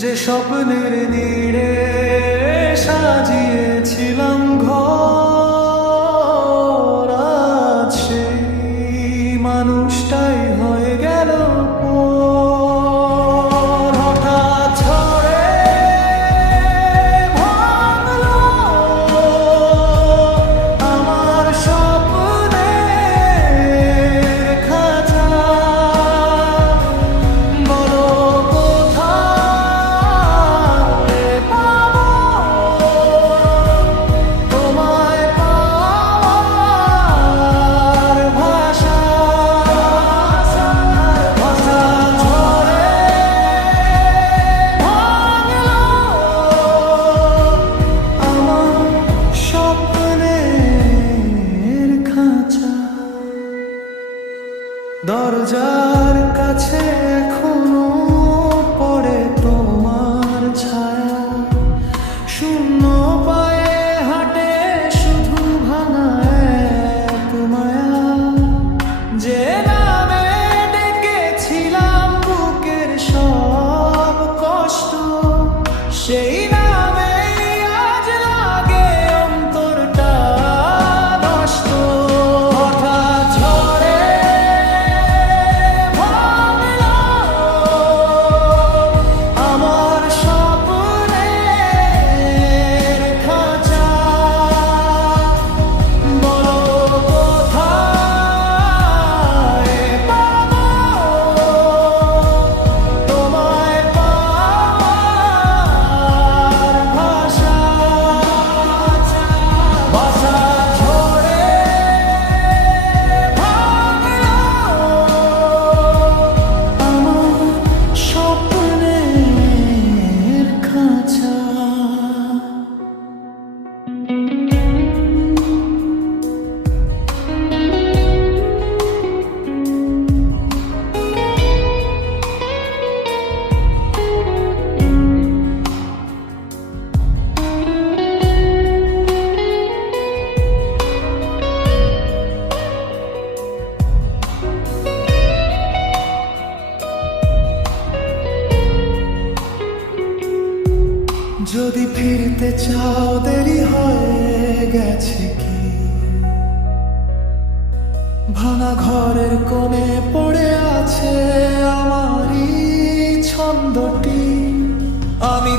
যে স্বপ্নের নীড়ে সাজিয়েছিলাম ঘর, আজ সেই মানুষটাই হয়ে গেল পর। হঠাৎ ঝড়ে ভাঙলো আমার স্বপ্নের খাঁচা। বলো কোথায় পাবো তোমায় পাওয়ার ভাষা। ভাষা ঝড়ে ভাঙলো আমার স্বপ্নের খাঁচা। দরজার কাছে এখনো পড়ে তোমার ছায়া, শূন্য পায়ে হাঁটে শুধু ভাঙা এক মায়া। যে নামে ডেকেছিলাম বুকের সব কষ্ট, সেই নামেই আজ লাগে অন্তরটা নষ্ট। হঠাৎ ঝড়ে ভাঙলো আমার স্বপ্নের খাঁচা। বলো কোথায় পাবো তোমায় পাওয়ার ভাষা। ভাষা ঝড়ে ভাঙলো আমার স্বপ্নের খাঁচা। যদি ফিরতে চাও দেরি হয়ে গেছে কি, ভাঙা ঘরের কোণে পড়ে আছে আমারই ছন্দটি। আমি